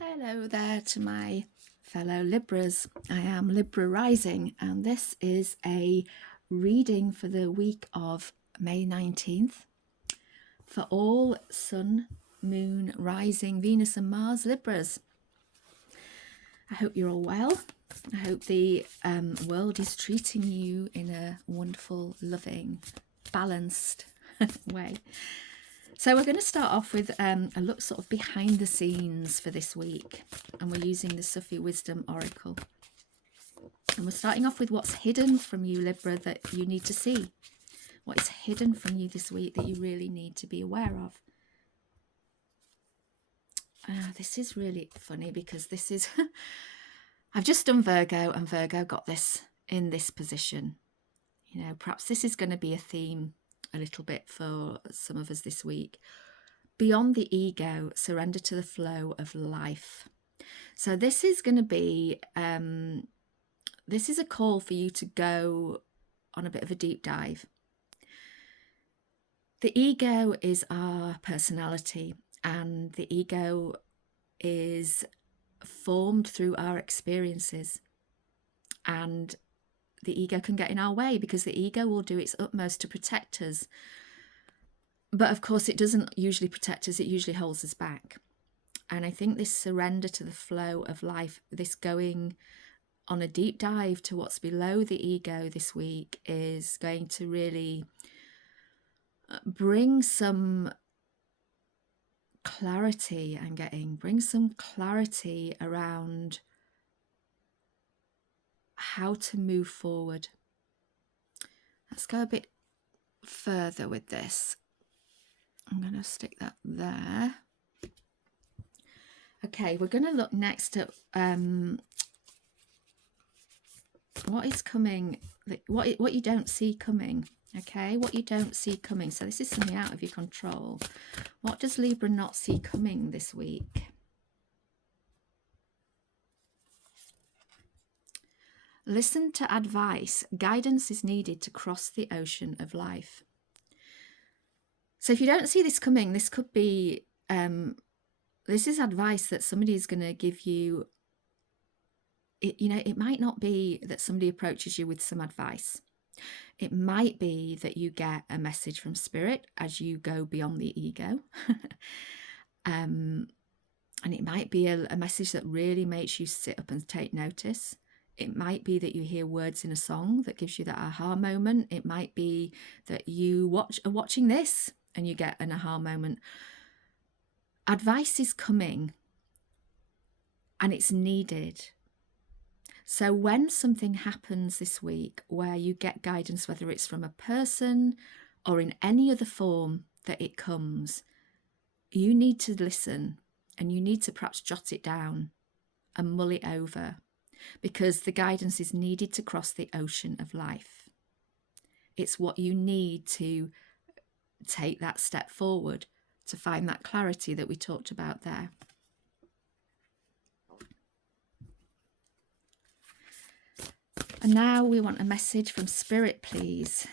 Hello there to my fellow Libras. I am Libra Rising, and this is a reading for the week of May 19th for all Sun, Moon, Rising, Venus, and Mars Libras. I hope you're all well. I hope the world is treating you in a wonderful, loving, balanced way. So we're going to start off with a look sort of behind the scenes for this week, and we're using the Sufi Wisdom Oracle. And we're starting off with what's hidden from you, Libra, that you need to see. What is hidden from you this week that you really need to be aware of. This is really funny because this is... I've just done Virgo, and Virgo got this in this position. You know, perhaps this is going to be a theme a little bit for some of us this week. Beyond the ego, surrender to the flow of life. So this is going to be, this is a call for you to go on a bit of a deep dive. The ego is our personality, and the ego is formed through our experiences, and the ego can get in our way because the ego will do its utmost to protect us. But of course, it doesn't usually protect us, it usually holds us back. And I think this surrender to the flow of life, this going on a deep dive to what's below the ego this week, is going to really bring some clarity. Bring some clarity around how to move forward. Let's go a bit further with this. I'm going to stick that there. Okay, we're going to look next at what is coming, what you don't see coming. Okay, what you don't see coming. So this is something out of your control. What does Libra not see coming this week? Listen to advice. Guidance is needed to cross the ocean of life. So if you don't see this coming, this could be, this is advice that somebody is going to give you. It might not be that somebody approaches you with some advice. It might be that you get a message from spirit as you go beyond the ego. And it might be a message that really makes you sit up and take notice. It might be that you hear words in a song that gives you that aha moment. It might be that you are watching this and you get an aha moment. Advice is coming, and it's needed. So when something happens this week where you get guidance, whether it's from a person or in any other form that it comes, you need to listen, and you need to perhaps jot it down and mull it over, because the guidance is needed to cross the ocean of life. It's what you need to take that step forward, to find that clarity that we talked about there. And now we want a message from Spirit, please,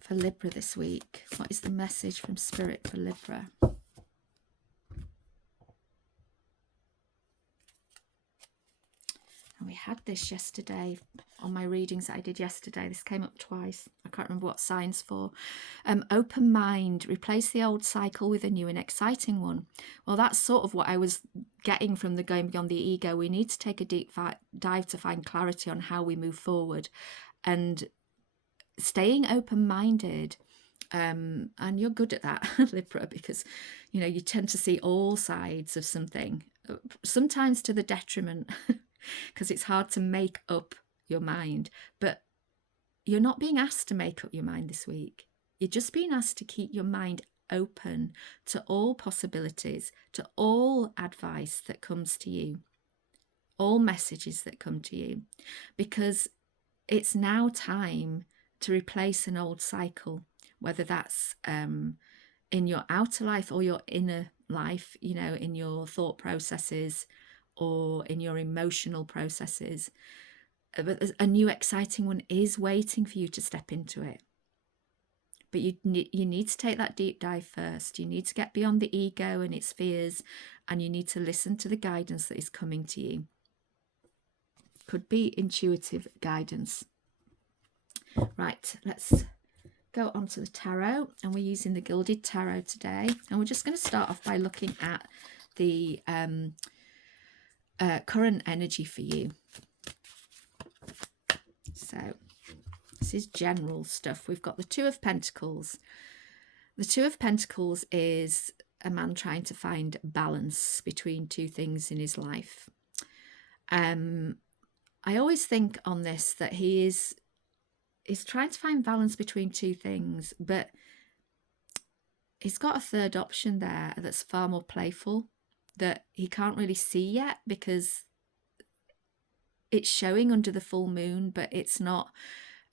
for Libra this week. What is the message from Spirit for Libra? And we had this yesterday on my readings that I did yesterday. This came up twice. I can't remember what sign's for. Open mind, replace the old cycle with a new and exciting one. Well, that's sort of what I was getting from the going beyond the ego. We need to take a deep dive to find clarity on how we move forward, and staying open-minded. And you're good at that, Libra, because you tend to see all sides of something, sometimes to the detriment, because it's hard to make up your mind. But you're not being asked to make up your mind this week. You're just being asked to keep your mind open to all possibilities, to all advice that comes to you, all messages that come to you, because it's now time to replace an old cycle, whether that's in your outer life or your inner life, in your thought processes or in your emotional processes. But a new exciting one is waiting for you to step into it. But you need to take that deep dive first. You need to get beyond the ego and its fears, and you need to listen to the guidance that is coming to you. Could be intuitive guidance. Right, let's go on to the tarot, and we're using the Gilded Tarot today, and we're just going to start off by looking at the current energy for you. So this is general stuff. We've got the Two of Pentacles. The Two of Pentacles is a man trying to find balance between two things in his life. I always think on this that he's trying to find balance between two things, but he's got a third option there that's far more playful, that he can't really see yet because it's showing under the full moon, but it's not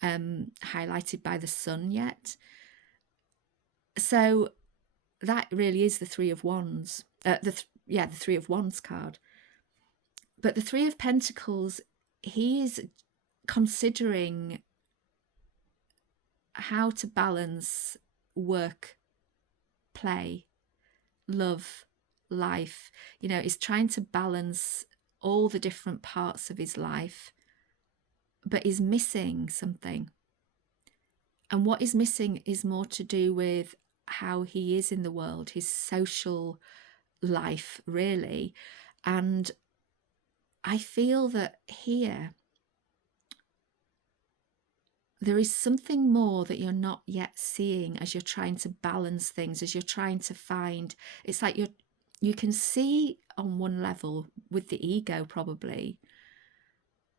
highlighted by the sun yet. So that really is the Three of Wands. The Three of Wands card. But the Three of Pentacles, he's considering how to balance work, play, love, life. You know, he's trying to balance all the different parts of his life, but he's missing something. And what he's missing is more to do with how he is in the world, his social life, really. And I feel that here there is something more that you're not yet seeing as you're trying to balance things, as you're trying to find. It's like you can see on one level with the ego probably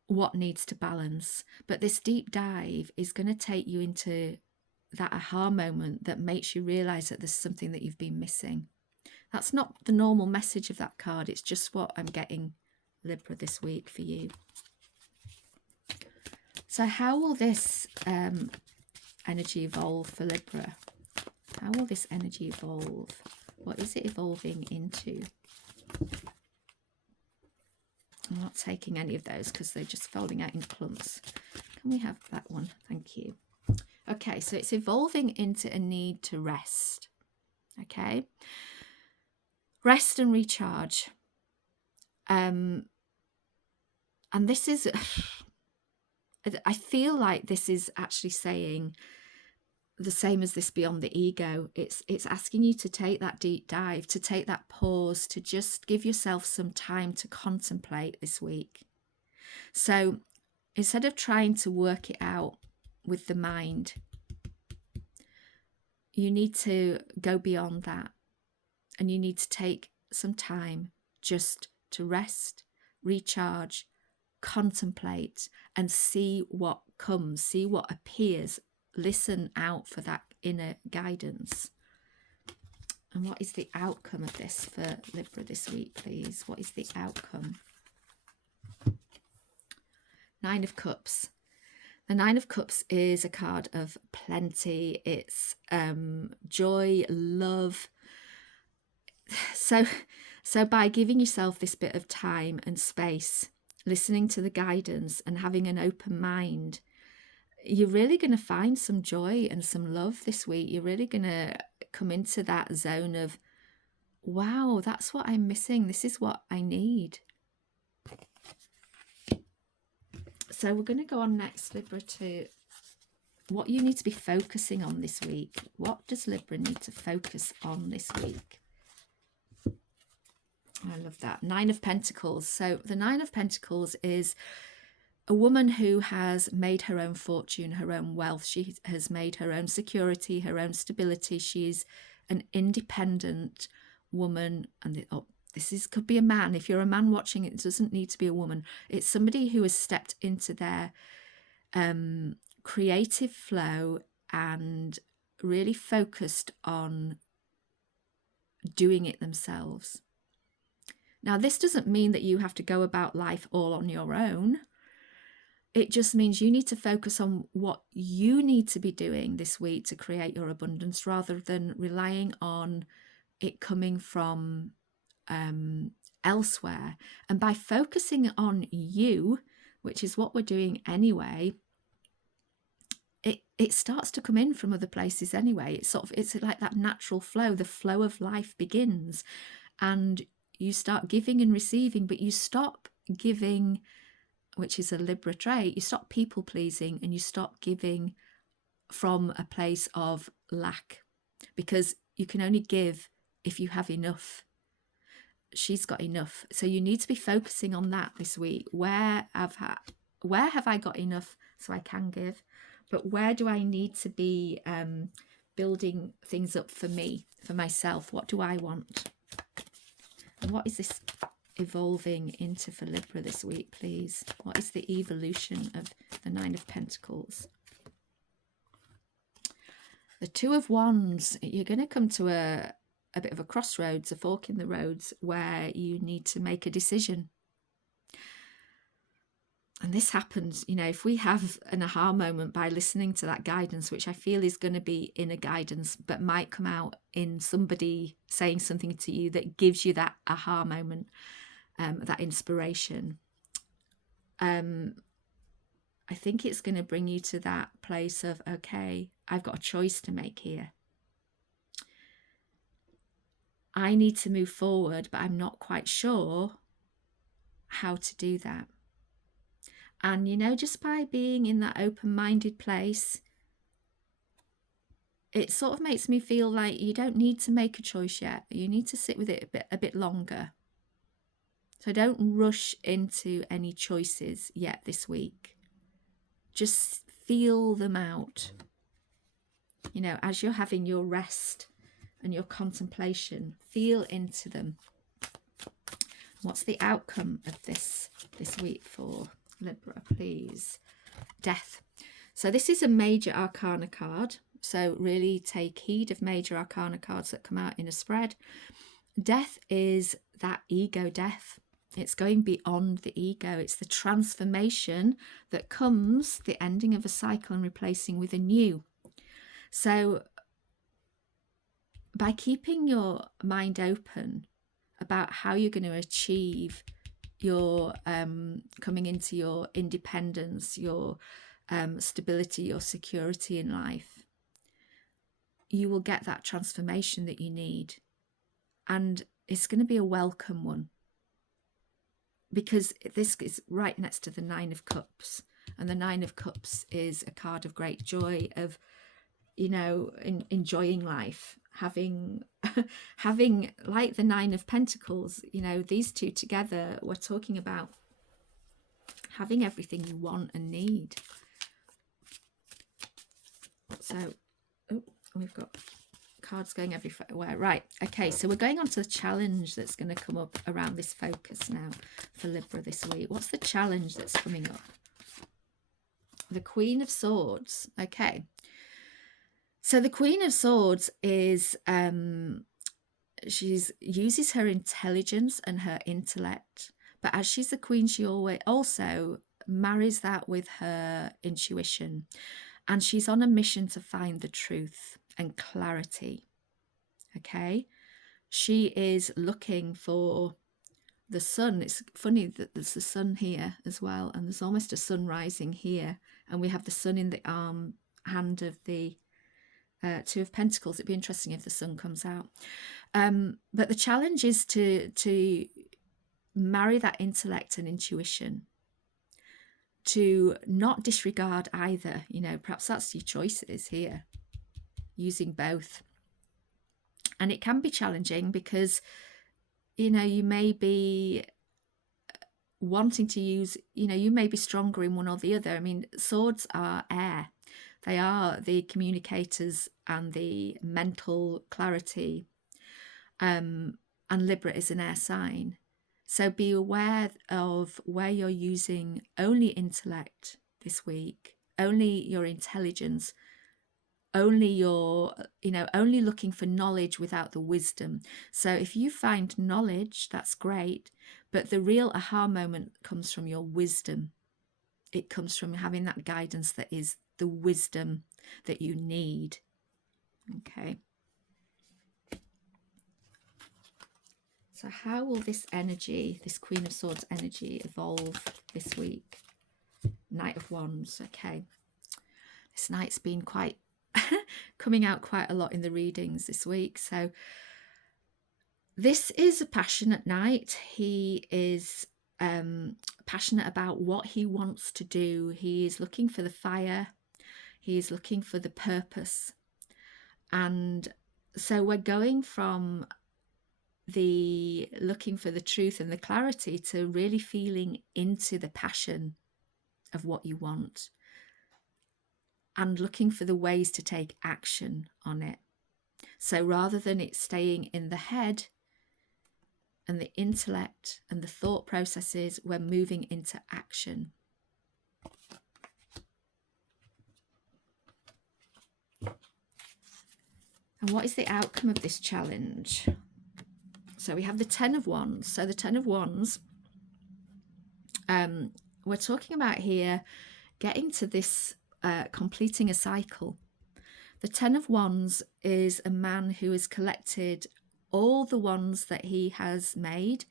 what needs to balance, but this deep dive is going to take you into that aha moment that makes you realize that there's something that you've been missing. That's not the normal message of that card. It's just what I'm getting, Libra, this week for you. So how will this energy evolve for Libra? How will this energy evolve? What is it evolving into? I'm not taking any of those because they're just folding out in clumps. Can we have that one? Thank you. Okay, so it's evolving into a need to rest. Okay. Rest and recharge. And this is... I feel like this is actually saying the same as this beyond the ego. It's asking you to take that deep dive, to take that pause, to just give yourself some time to contemplate this week. So instead of trying to work it out with the mind, you need to go beyond that, and you need to take some time just to rest, recharge, contemplate, and see what comes, see what appears. Listen out for that inner guidance. And what is the outcome of this for Libra this week, please? What is the outcome? Nine of Cups. The Nine of Cups is a card of plenty. It's joy, love. So by giving yourself this bit of time and space, listening to the guidance and having an open mind, you're really going to find some joy and some love this week. You're really going to come into that zone of, wow, that's what I'm missing. This is what I need. So we're going to go on next, Libra, to what you need to be focusing on this week. What does Libra need to focus on this week? I love that. Nine of Pentacles. So the Nine of Pentacles is a woman who has made her own fortune, her own wealth. She has made her own security, her own stability. She's an independent woman. And could be a man. If you're a man watching, it doesn't need to be a woman. It's somebody who has stepped into their creative flow and really focused on doing it themselves. Now, this doesn't mean that you have to go about life all on your own. It just means you need to focus on what you need to be doing this week to create your abundance, rather than relying on it coming from elsewhere. And by focusing on you, which is what we're doing anyway, it starts to come in from other places anyway. It's like that natural flow. The flow of life begins, and you start giving and receiving, but you stop giving, which is a Libra trait. You stop people pleasing and you stop giving from a place of lack, because you can only give if you have enough. She's got enough, so you need to be focusing on that this week. Where have I got enough so I can give, but where do I need to be building things up for me, for myself? What do I want, and what is this evolving into for Libra this week, please? What is the evolution of the Nine of Pentacles? The Two of Wands. You're going to come to a bit of a crossroads, a fork in the roads, where you need to make a decision. And this happens, you know, if we have an aha moment by listening to that guidance, which I feel is going to be inner guidance, but might come out in somebody saying something to you that gives you that aha moment, that inspiration. I think it's going to bring you to that place of, okay, I've got a choice to make here. I need to move forward, but I'm not quite sure how to do that. And, you know, just by being in that open-minded place, it sort of makes me feel like you don't need to make a choice yet. You need to sit with it a bit longer. So don't rush into any choices yet this week. Just feel them out. You know, as you're having your rest and your contemplation, feel into them. What's the outcome of this week for Libra, please? Death. So this is a major arcana card. So really take heed of major arcana cards that come out in a spread. Death is that ego death. It's going beyond the ego. It's the transformation that comes, the ending of a cycle and replacing with a new. So by keeping your mind open about how you're going to achieve your coming into your independence, your stability, your security in life, you will get that transformation that you need. And it's going to be a welcome one, because this is right next to the Nine of Cups. And the Nine of Cups is a card of great joy, of, you know, enjoying life, having like the Nine of Pentacles, you know, these two together, we're talking about having everything you want and need. So, oh, we've got cards going everywhere. Right, okay, so we're going on to the challenge that's going to come up around this focus now for Libra this week. What's the challenge that's coming up? The Queen of Swords. Okay, so the Queen of Swords is she uses her intelligence and her intellect, but as she's the queen, she always also marries that with her intuition, and she's on a mission to find the truth and clarity. Okay, she is looking for the sun. It's funny that there's the sun here as well, and there's almost a sun rising here, and we have the sun in the hand of the Two of Pentacles. It'd be interesting if the sun comes out. But the challenge is to marry that intellect and intuition, to not disregard either. You know, perhaps that's your choices here, using both. And it can be challenging because, you know, you may be wanting to use, you know, you may be stronger in one or the other. I mean, swords are air. They are the communicators and the mental clarity. And Libra is an air sign. So be aware of where you're using only intellect this week, only your intelligence, only your, you know, only looking for knowledge without the wisdom. So if you find knowledge, that's great, but the real aha moment comes from your wisdom. It comes from having that guidance that is the wisdom that you need. Okay. So how will this energy, this Queen of Swords energy, evolve this week? Knight of Wands. Okay. This night's been quite coming out quite a lot in the readings this week. So this is a passionate night. He is passionate about what he wants to do. He is looking for the fire. He is looking for the purpose. And so we're going from the looking for the truth and the clarity to really feeling into the passion of what you want and looking for the ways to take action on it. So rather than it staying in the head and the intellect and the thought processes, we're moving into action. And what is the outcome of this challenge? So we have the 10 of Wands. So the 10 of Wands, we're talking about here getting to this, completing a cycle. The 10 of Wands is a man who has collected all the wands that he has made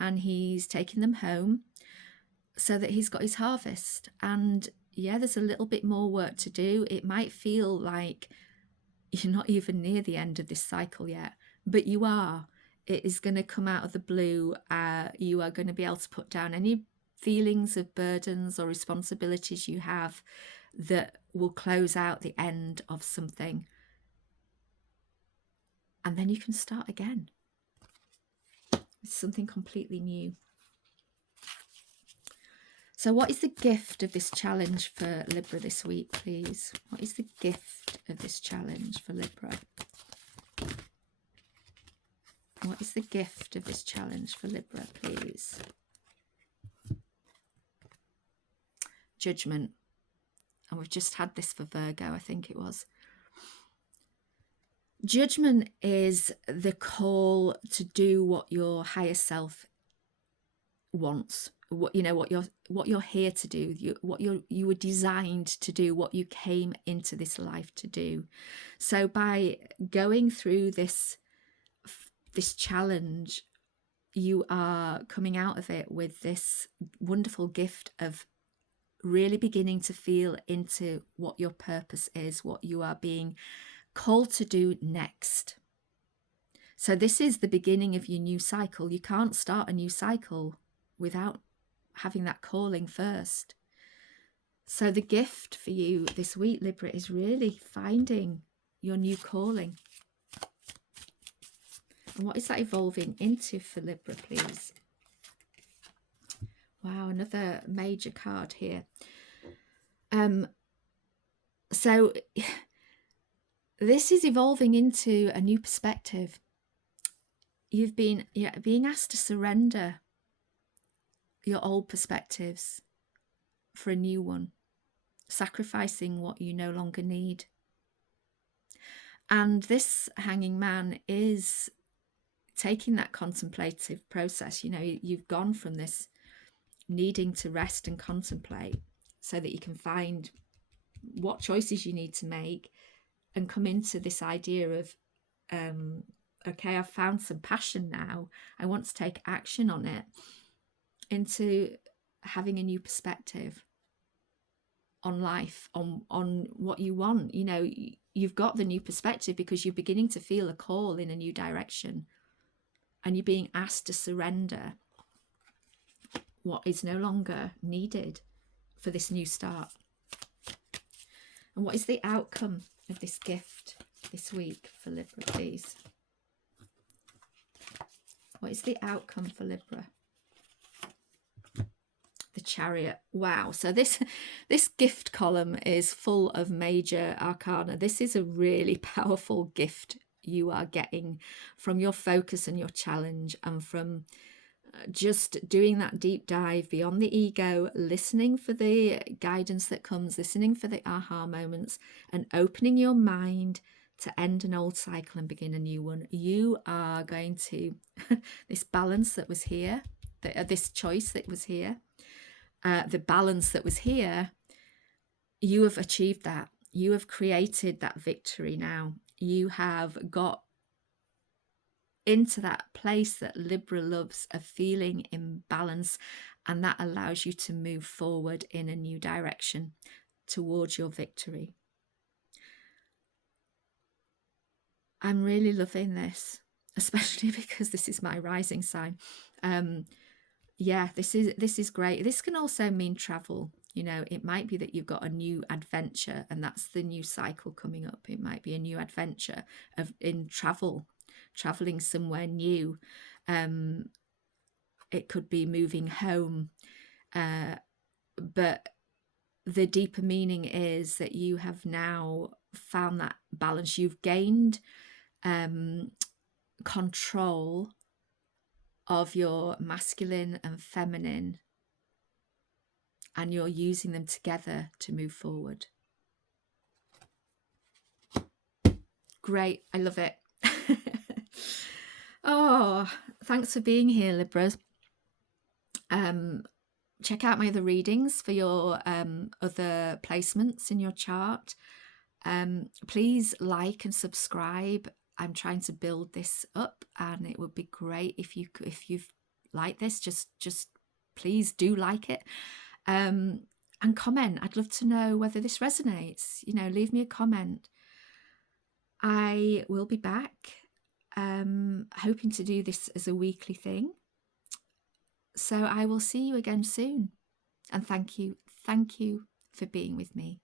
and he's taken them home so that he's got his harvest. And yeah, there's a little bit more work to do. It might feel like you're not even near the end of this cycle yet, but you are. It is going to come out of the blue. You are going to be able to put down any feelings of burdens or responsibilities you have that will close out the end of something. And then you can start again. It's something completely new. So what is the gift of this challenge for Libra this week, please? What is the gift of this challenge for Libra? What is the gift of this challenge for Libra, please? Judgment. And we've just had this for Virgo, I think it was. Judgment is the call to do what your higher self wants. What you're here to do, what you were designed to do, what you came into this life to do. So by going through this challenge, you are coming out of it with this wonderful gift of really beginning to feel into what your purpose is, what you are being called to do next. So this is the beginning of your new cycle. You can't start a new cycle without having that calling first. So the gift for you this week, Libra, is really finding your new calling. And what is that evolving into for Libra, please? Wow, another major card here. So this is evolving into a new perspective. You've been being asked to surrender your old perspectives for a new one, sacrificing what you no longer need. And this hanging man is taking that contemplative process. You've gone from this needing to rest and contemplate so that you can find what choices you need to make and come into this idea of, okay, I've found some passion now. I want to take action on it, into having a new perspective on life, on what you want. You've got the new perspective because you're beginning to feel a call in a new direction and you're being asked to surrender what is no longer needed for this new start. And what is the outcome of this gift this week for Libra, please? What is the outcome for Libra? The Chariot. Wow. So this gift column is full of major arcana. This is a really powerful gift you are getting from your focus and your challenge, and from just doing that deep dive beyond the ego, listening for the guidance that comes, listening for the aha moments, and opening your mind to end an old cycle and begin a new one. You are going to, this balance that was here, this choice that was here, the balance that was here, you have achieved that. You have created that victory now. You have got into that place that Libra loves, of feeling in balance, and that allows you to move forward in a new direction towards your victory. I'm really loving this, especially because this is my rising sign. Yeah, this is great. This can also mean travel. You know, it might be that you've got a new adventure, and that's the new cycle coming up. It might be a new adventure in traveling somewhere new. It could be moving home, but the deeper meaning is that you have now found that balance. You've gained control of your masculine and feminine, and you're using them together to move forward. Great. I love it. Oh, thanks for being here, Libras. Check out my other readings for your other placements in your chart. Please like and subscribe. I'm trying to build this up, and it would be great if you've liked this, just please do like it, and comment. I'd love to know whether this resonates. You know, leave me a comment. I will be back, hoping to do this as a weekly thing. So I will see you again soon. And thank you for being with me.